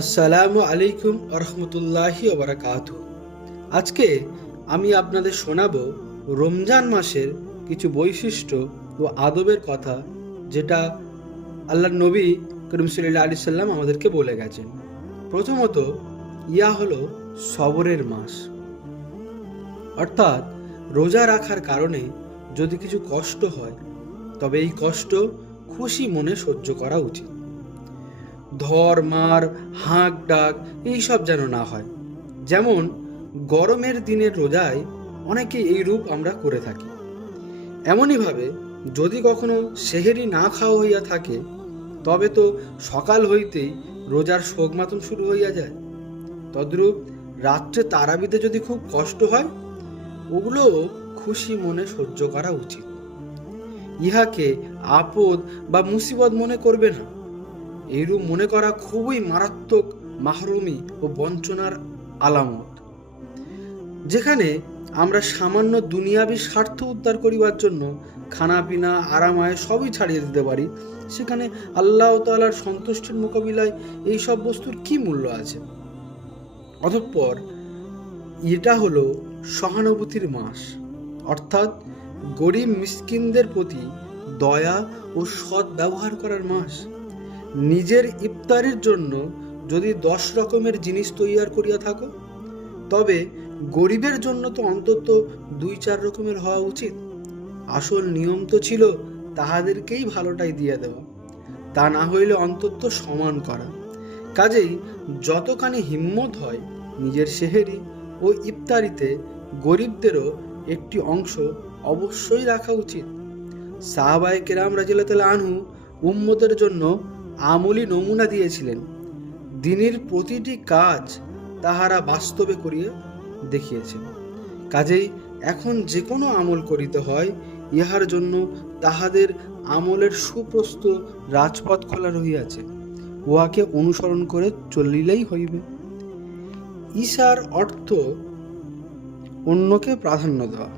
আসসালামু আলাইকুম আরহামতুল্লাহি ওবরাকাত আজকে আমি আপনাদের শোনাব রমজান মাসের কিছু বৈশিষ্ট্য ও আদবের কথা যেটা আল্লাহ নবী করিম সাল্লাহ আলি সাল্লাম আমাদেরকে বলে গেছেন। প্রথমত, ইয়া হলো সবরের মাস। অর্থাৎ, রোজা রাখার কারণে যদি কিছু কষ্ট হয়, তবে এই কষ্ট খুশি মনে সহ্য করা উচিত। ধর, মার, হাঁক, ডাক, এইসব যেন না হয়। যেমন, গরমের দিনের রোজায় অনেকে এই রূপ আমরা করে থাকি। এমনইভাবে যদি কখনো সেহেরি না খাওয়া হইয়া থাকে, তবে তো সকাল হইতেই রোজার শোক মাতম শুরু হইয়া যায়। তদ্রূপ রাত্রে তারাবিতে যদি খুব কষ্ট হয়, ওগুলোও খুশি মনে সহ্য করা উচিত। ইহাকে আপদ বা মুসিবত মনে করবে না। এইরূপ মনে করা খুবই মারাত্মক মাহরুমি ও বঞ্চনার আলামত। যেখানে আমরা সামান্য দুনিয়াবি স্বার্থ উদ্ধার করিবার জন্য খানা পিনা আরামায় সবই ছাড়িয়ে দিতে পারি, সেখানে আল্লাহ তালার সন্তুষ্টির মোকাবিলায় এই সব বস্তুর কি মূল্য আছে? অতঃপর এটা হলো সহানুভূতির মাস। অর্থাৎ গরিব মিসকিনদের প্রতি দয়া ও সৎ ব্যবহার করার মাস। নিজের ইফতারের জন্য যদি দশ রকমের জিনিস তৈয়ার করিয়া থাকো, তবে গরিবের জন্য তো অন্তত দুই চার রকমের হওয়া উচিত। আসল নিয়ম তো ছিল তাহাদেরকেই ভালোটাই দিয়ে দেওয়া। তা না হইলে অন্তত সমান করা। কাজেই যতখানি হিম্মত হয় নিজের সেহেরি ও ইফতারিতে গরিবদেরও একটি অংশ অবশ্যই রাখা উচিত। সাহাবায়ে কেরাম রাজিল্লা আনহু উম্মতের জন্য আমলি নমুনা দিয়েছিলেন। দিনের প্রতিটি কাজ তাহারা বাস্তবে করিয়া দেখিয়েছেন। কাজেই এখন যে কোনো আমল করিতে হয়, ইহার জন্য তাহাদের আমলের সুপ্রস্ত রাজপথ খোলা রহিয়াছে। উহাকে অনুসরণ করে চলিলেই হইবে। ঈশার অর্থ অন্যকে প্রাধান্য দেওয়া।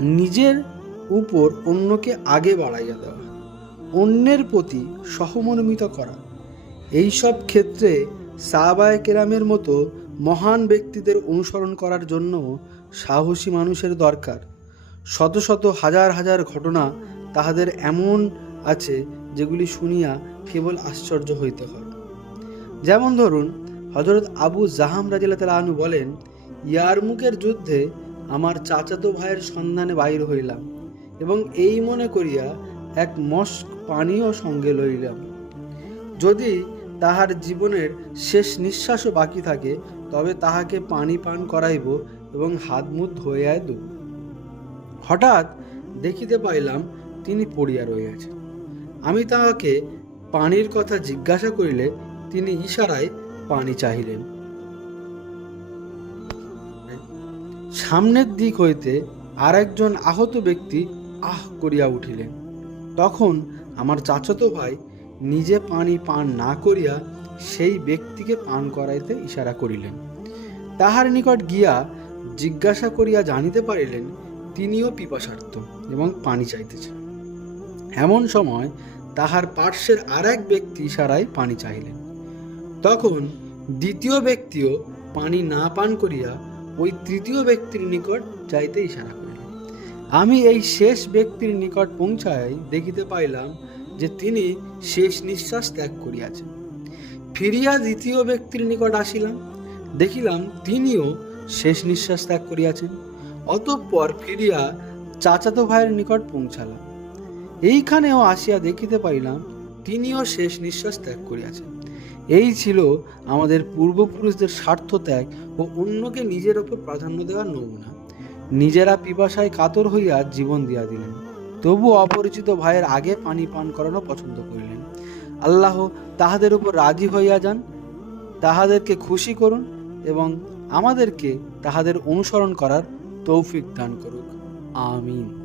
নিজের উপর অন্যকে আগে বাড়াইয়া দেওয়া। অন্যের প্রতি সহমর্মিত করা। এইসব ক্ষেত্রে সাহাবায় কেরামের মতো মহান ব্যক্তিদের অনুসরণ করার জন্য সাহসী মানুষের দরকার। শত শত হাজার হাজার ঘটনা তাহাদের এমন আছে যেগুলি শুনিয়া কেবল আশ্চর্য হইতে হয়। যেমন ধরুন হজরত আবু জাহাম রাজিল্লা তালা আনু বলেন ইয়ারমুকের যুদ্ধে আমার চাচাতো ভাইয়ের সন্ধানে বাইর হইলাম এবং এই মনে করিয়া এক মস্ক পানীয় সঙ্গে লইলাম। যদি তাহার জীবনের শেষ নিঃশ্বাসও বাকি থাকে, তবে তাহাকে পানি পান করাইব এবং হাত মুখ ধোয়া দেব। হঠাৎ দেখিতে পাইলাম তিনি পড়িয়া রহিয়াছেন। আমি তাহাকে পানির কথা জিজ্ঞাসা করিলে তিনি ইশারায় পানি চাহিলেন। সামনের দিক হইতে আরেকজন আহত ব্যক্তি আহ করিয়া উঠিলেন। তখন আমার চাচাতো ভাই নিজে পানি পান না করিয়া সেই ব্যক্তিকে পান করাইতে ইশারা করিলেন। তাহার নিকট গিয়া জিজ্ঞাসা করিয়া জানিতে পারিলেন, তিনিও পিপাসার্থ এবং পানি চাইতেছেন। এমন সময় তাহার পার্শ্বের আর এক ব্যক্তি ইশারায় পানি চাহিলেন। তখন দ্বিতীয় ব্যক্তিও পানি না পান করিয়া ওই তৃতীয় ব্যক্তির নিকট যাইতে ইশারা আমি এই শেষ ব্যক্তির নিকট পৌঁছায় দেখিতে পাইলাম যে তিনি শেষ নিঃশ্বাস ত্যাগ করিয়াছেন। ফিরিয়া দ্বিতীয় ব্যক্তির নিকট আসিলাম, দেখিলাম তিনিও শেষ নিঃশ্বাস ত্যাগ করিয়াছেন। অতঃপর ফিরিয়া চাচাতো ভাইয়ের নিকট পৌঁছালাম। এইখানেও আসিয়া দেখিতে পাইলাম তিনিও শেষ নিঃশ্বাস ত্যাগ করিয়াছেন। এই ছিল আমাদের পূর্বপুরুষদের স্বার্থ ত্যাগ ও অন্যকে নিজের ওপর প্রাধান্য দেওয়ার নমুনা। নিজেরা পিপাসায় কাতর হইয়া জীবন দিয়া দিলেন। তবু অপরিচিত ভাইয়ের আগে পানি পান করানো পছন্দ করিলেন। আল্লাহ তাহাদের উপর রাজি হইয়া যান, তাহাদেরকে খুশি করুন এবং আমাদেরকে তাহাদের অনুসরণ করার তৌফিক দান করুক। আমিন।